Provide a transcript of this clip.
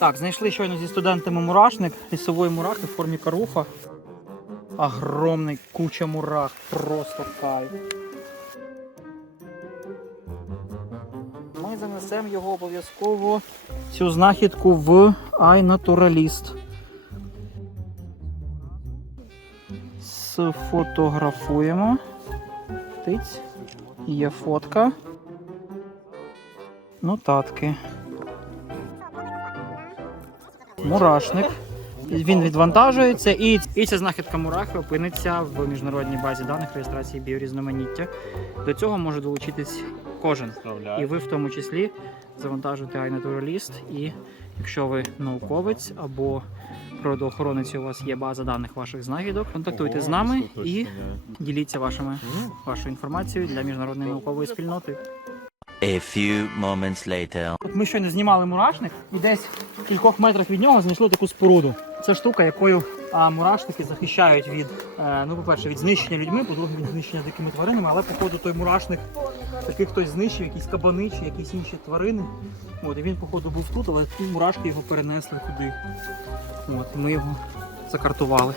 Так, знайшли щойно зі студентами мурашник, лісової мурахи в формі каруфа. Огромний куча мурах, просто кайф. Ми занесемо його обов'язково цю знахідку в iNaturalist. Сфотографуємо. Тиць. Є фотка. Нотатки. Мурашник. Він відвантажується і, і ця знахідка мурахи опиниться в міжнародній базі даних реєстрації біорізноманіття. До цього може долучитись кожен. І ви в тому числі завантажуєте iNaturalist. І якщо ви науковець або природоохоронець, у вас є база даних ваших знахідок, контактуйте з нами і діліться вашими, вашою інформацією для міжнародної наукової спільноти. A few moments later. Ми щойно знімали мурашник і десь в кількох метрах від нього знайшли таку споруду. Це штука, якою а, мурашники захищають від, е, ну, по-перше, від знищення людьми, по-друге, від знищення дикими тваринами, але походу той мурашник такий хтось знищив, якісь кабани чи якісь інші тварини. От, і він, походу, був тут, але ті мурашки його перенесли туди. От, ми його закартували.